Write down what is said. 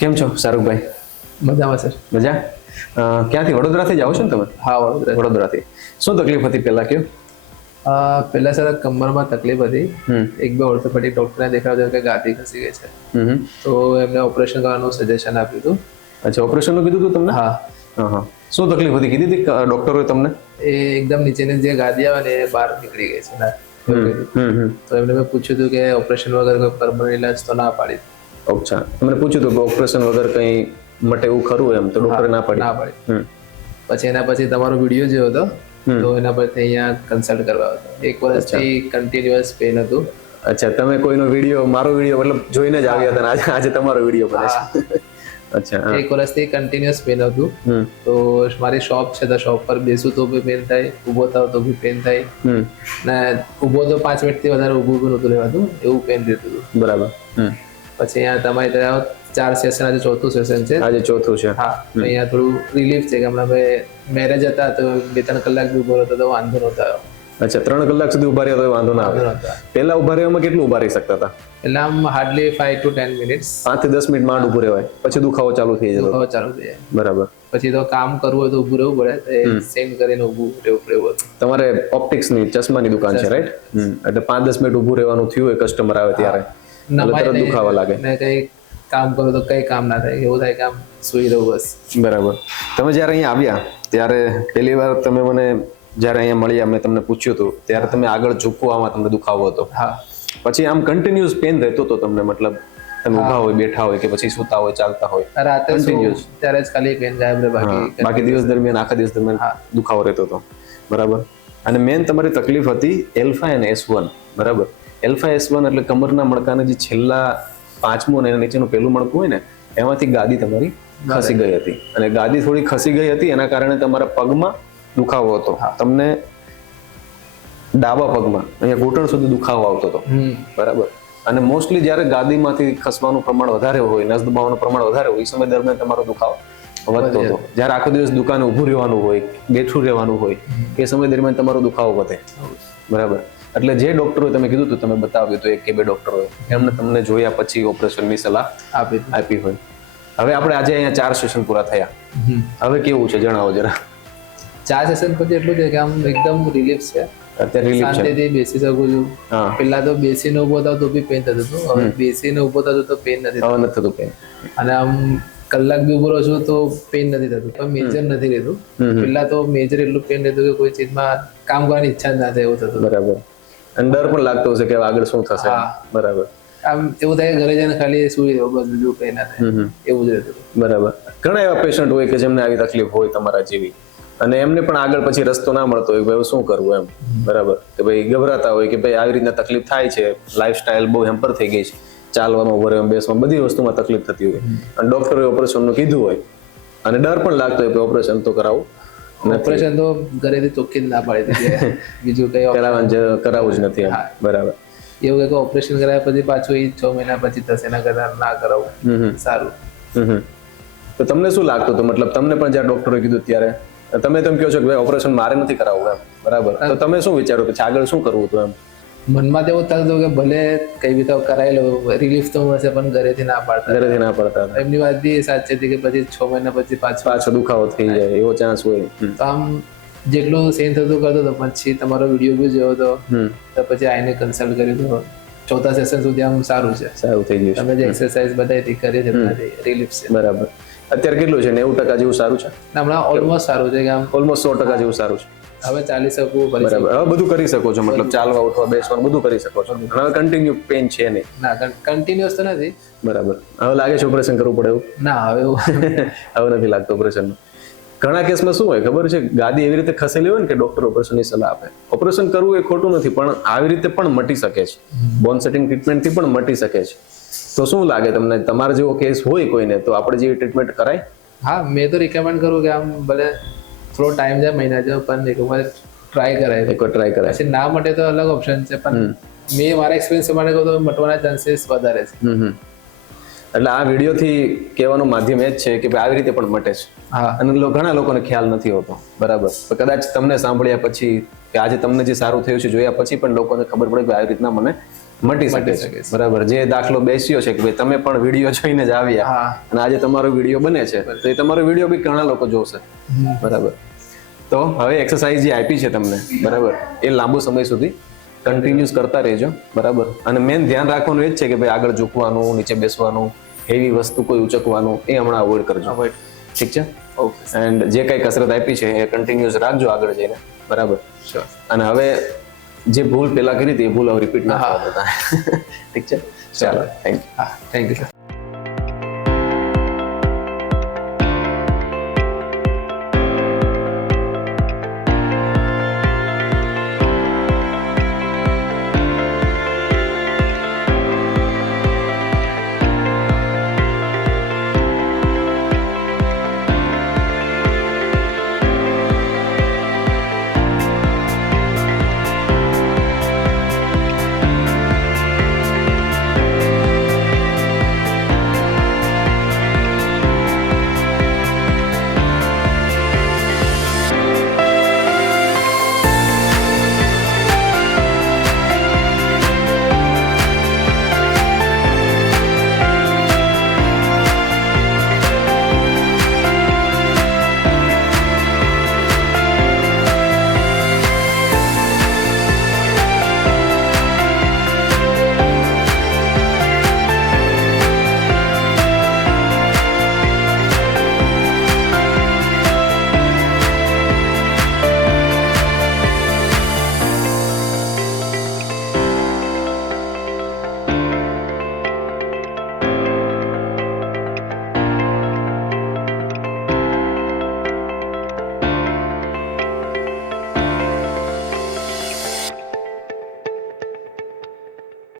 કેમ છો શાહરૂખભાઈ મજામાં સર. મજા? ક્યાંથી? વડોદરાથી જ આવો છો ને તમે? હા વડોદરા વડોદરાથી. શું તકલીફ હતી પહેલા કયો? પહેલા સર કમરમાં તકલીફ હતી. એક બે ઓર્થોપેડિક ડોક્ટરને દેખાડ્યું કે ગાદી ખસી ગઈ છે. તો એમને ઓપરેશન કરવાનું સજેશન આપ્યું હતું. અચ્છા ઓપરેશનનું કીધું હતું તમને? હા. હા શું તકલીફ હતી? કીધી હતી ડોક્ટરોએ તમને? એ એકદમ નીચેની જે ગાદી આવે ને એ બહાર નીકળી ગઈ છે તો એમને મેં પૂછ્યું હતું કે ઓપરેશન વગર કોઈ પરમનન્ટ ઇલાજ તો ના પાડી. અચ્છા. તમને પૂછ્યું હતું કે ઓપરેશન વગર કંઈ મટે એવું ખરું એમ તો ડોક્ટર ના પાડી. ના પાડી. પછી એના પછી તમારો વીડિયો જે હતો તો એના પરથી અહીંયા કન્સલ્ટ કરવા હતો. એક વર્ષથી કન્ટિન્યુઅસ પેન હતું. અચ્છા તમે કોઈનો વીડિયો મારો વીડિયો મતલબ જોઈને જ આવ્યા હતા આજે આજે તમારો વીડિયો બને છે. અચ્છા. એક વર્ષથી કન્ટિન્યુઅસ પેન હતું. તો મારી શોપ છે તો શોપ પર બેસું તો બી પેન થાય ઊભો થાવ તો બી પેન થાય. ને ઊભો તો પાંચ મિનિટથી વધારે ઊભું બી નહોતું રહેવાતું એવું પેન રહેતું હતું. બરાબર. પછી અહીંયા તમારી ત્યાં ચાર સેશન આજે ચોથું સેશન છે. આજે ચોથું છે. હા અહીંયા થોડું રિલીફ છે કે હમણાં મેરેજ હતા તો બે ત્રણ કલાક બી ઊભો હતો તો વાંધો નહોતો આવ્યો. અચ્છા ત્રણ કલાક સુધી ઊભા રહ્યા તો વાંધો ના આવે. પહેલા ઊભા રહેવામાં કેટલું ઊભા રહી શકતા હતા? એટલે આમ hardly five to ten minutes પાંચથી દસ મિનિટ માંડ ઉભું રહેવાય. પછી દુખાવો ચાલુ થઈ જાય. દુખાવો ચાલુ થઈ જાય. બરાબર. પછી તો કામ કરવું હોય તો ઊભું રહેવું પડે. સેમ કરીને ઉભું રહેવું હતું. તમારે ઓપ્ટિક્સની ચશ્માની દુકાન છે રાઈટ એટલે પાંચ દસ મિનિટ ઉભું રહેવાનું થયું હોય કસ્ટમર આવે ત્યારે. તરત દુખાવા લાગે. ને કઈ કામ કરો તો કઈ કામ ના થાય એવું થાય કે આમ સુઈ રહું બસ. બરાબર. તમે જ્યારે અહીંયા આવ્યા ત્યારે પહેલી વાર તમે મને જ્યારે અહીંયા મળ્યા મેં તમને પૂછ્યું હતું ત્યારે તમે આગળ ઝૂકવામાં તમને દુખાવો હતો. હા. પછી આમ કન્ટિન્યુઅસ પેન રહેતો હતો તમને મતલબ તમે ઊભા હોય બેઠા હોય કે પછી સૂતા હોય ચાલતા હોય. રાતે કન્ટિન્યુઅસ ત્યારે જ ખાલી પેન ગાયબ રહે બાકી બાકી દિવસ દરમિયાન આખા દિવસ દરમિયાન દુખાવો રહેતો હતો. બરાબર. અને મેન તમારી તકલીફ હતી એલ્ફા એન્ડ એસ વન બરાબર. એલ્ફા એસ વન એટલે કમરના મણકાને જે છેલ્લા પાંચમું અને એના નીચેનું પહેલું મણકું હોય ને એમાંથી ગાદી તમારી ખસી ગઈ હતી. અને ગાદી થોડી ખસી ગઈ હતી એના કારણે તમારા પગમાં દુખાવો હતો. તમને ડાબા પગમાં અહીંયા ઘૂંટણ સુધી દુખાવો આવતો હતો. બરાબર. અને મોસ્ટલી જ્યારે ગાદીમાંથી ખસવાનું પ્રમાણ વધારે હોય નસ દબાવવાનું પ્રમાણ વધારે હોય એ સમય દરમિયાન તમારો દુખાવો વધતો હતો. જ્યારે આખો દિવસ દુકાને ઊભું રહેવાનું હોય બેઠું રહેવાનું હોય એ સમય દરમિયાન તમારો દુખાવો વધે. બરાબર. એટલે જે ડોક્ટરોએ તમે કીધું હતું તમે બતાવ્યું હતું એક કે બે ડોક્ટરોએ એમને તમને જોયા પછી ઓપરેશનની સલાહ આપી. આપી હોય. હવે આપણે આજે અહીંયા ચાર સેશન પૂરા થયા. હવે કેવું છે જણાવો જરા. ચાર સેશન પછી એટલું છે કે આમ એકદમ રિલીફ છે. અત્યારે રિલીફ છે. શાંતિથી બેસી શકું છું. પેલા તો બેસીને ઊભો થાવ તો બી પેન થતું હતું. હવે બેસીને ઊભો થતો તો પેન નથી થતું. હવે નથી થતું પેન અને આમ કલાક બી ઊભો છું તો પેન નથી થતું. પણ મેજર નથી રહેતું. પેલા તો મેજર એટલું પેન રહેતું કે કોઈ ચીજમાં કામ કરવાની ઈચ્છા જ ના થાય એવું થતું. બરાબર. અને ડર પણ લાગતો હશે કે આગળ શું થશે. બરાબર. આમ એવું થાય ઘરે જઈને ખાલી સુઈ રહ્યો બસ બીજું કઈ ના થાય. એવું જ રહેતું. બરાબર. ઘણા એવા પેશન્ટ હોય કે જેમને આવી તકલીફ હોય તમારા જેવી. અને એમને પણ આગળ પછી રસ્તો ના મળતો હોય ભાઈ શું કરવું એમ. બરાબર. કે ભાઈ ગભરાતા હોય કે ભાઈ આવી રીતના તકલીફ થાય છે. લાઈફસ્ટાઈલ બહુ હેમ્પર થઈ ગઈ છે. ચાલવામાં ઊભો રહેવામાં બેસવામાં બધી વસ્તુમાં તકલીફ થતી હોય. અને ડોક્ટરે ઓપરેશનનું કીધું હોય. અને ડર પણ લાગતો હોય કે ઓપરેશન તો કરાવું. ઓપરેશન તો ઘરેથી ચોખ્ખી જ ના પાડી દીધી. બીજું કઈ કરાવવાનું કરાવવું જ નથી બરાબર. એવું કે ઓપરેશન કરાયા પછી પાછું એ છ મહિના પછી થશે એના કરતા ના કરાવું. હમ હમ. સારું. તો તમને શું લાગતું હતું? મતલબ તમને પણ જ્યારે ડોક્ટરે કીધું ત્યારે? તમે તેમ કહો છો કે ભાઈ ઓપરેશન મારે નથી કરાવવું એમ. બરાબર. તો તમે શું વિચારો કે આગળ શું કરવું હતું એમ? મનમાં તેવું થતું હતું કે ભલે કઈ બી તો કરાવી લો રિલીફ તો મળશે પણ ઘરેથી ના પાડતા. ઘરેથી ના પડતા એમની વાત બી સાચી હતી કે પછી છ મહિના પછી પાંચ પાછો દુખાવો થઈ જાય એવો ચાન્સ હોય. તો આમ જેટલું સેન થતું કરતો હતો પછી તમારો વીડિયો બી જોયો હતો તો પછી આઈને કન્સલ્ટ કર્યું તો ચોથા સેશન સુધી આમ સારું છે. સારું થઈ ગયું તમે જે એક્સરસાઇઝ બતાવી હતી કરી છે રિલીફ છે. બરાબર. અત્યારે કેટલું છે? નેવું ટકા જેવું સારું છે? હમણાં ઓલમોસ્ટ સારું છે કે આમ ઓલમોસ્ટ સો ટકા જેવું સારું છે. હવે ચાલી શકું બરાબર. હવે બધું કરી શકો છો મતલબ ચાલવા ઉઠવા બેસવા બધું કરી શકો છો. હવે કન્ટિન્યુ પેન છે નહીં. ના કન્ટિન્યુઅસ તો નથી. બરાબર. હવે લાગે છે ઓપરેશન કરવું પડે એવું? ના હવે હવે નથી લાગતું ઓપરેશન ઘણા કેસમાં શું હોય ખબર છે? ગાદી એવી રીતે ખસેલી હોય ને કે ડોક્ટર ઓપરેશનની સલાહ આપે. ઓપરેશન કરવું એ ખોટું નથી પણ આવી રીતે પણ મટી શકે છે. બોન સેટિંગ ટ્રીટમેન્ટથી પણ મટી શકે છે. તો શું લાગે તમને? તમારો જેવો કેસ હોય કોઈને તો આપણે જેવી ટ્રીટમેન્ટ કરાય? હા મેં તો રિકમેન્ડ કરું કે આમ ભલે થોડો ટાઈમ જાય મહિના જાય પણ એક વાર ટ્રાય કરાય. એકવાર ટ્રાય કરાય. પછી ના મટે તો અલગ ઓપ્શન છે પણ મેં મારા એક્સપિરિયન્સ માટે કહું તો મટવાના ચાન્સીસ વધારે છે. હમ હમ. એટલે આ વિડીયોથી કહેવાનું માધ્યમ એ જ છે કે ભાઈ આવી રીતે પણ મટે છે. હા. અને ઘણા લોકોને ખ્યાલ નથી હોતો. બરાબર. તો કદાચ તમને સાંભળ્યા પછી કે આજે તમને જે સારું થયું છે જોયા પછી પણ લોકોને ખબર પડે કે આવી રીતના મને મટી શકે છે. બરાબર. જે દાખલો બેસ્યો છે કે ભાઈ તમે પણ વીડિયો જોઈને જ આવ્યા હા. અને આજે તમારો વીડિયો બને છે તો એ તમારો વીડિયો બી ઘણા લોકો જોશે. બરાબર. તો હવે એક્સરસાઇઝ જે આપી છે તમને બરાબર એ લાંબો સમય સુધી કન્ટિન્યુઅસ કરતા રહેજો બરાબર. અને મેન ધ્યાન રાખવાનું એ જ છે કે ભાઈ આગળ ઝૂકવાનું નીચે બેસવાનું હેવી વસ્તુ કોઈ ઉચકવાનું એ હમણાં અવોઇડ કરજો. ઠીક છે? ઓકે એન્ડ જે કઈ કસરત આપી છે એ કન્ટિન્યુઅસ રાખજો આગળ જઈને બરાબર. અને હવે જે ભૂલ પેલા કરી હતી એ ભૂલ હવે રિપીટ ના થવા દેતા. ઠીક છે? ચાલો. થેન્ક યુ હા થેન્ક યુ સર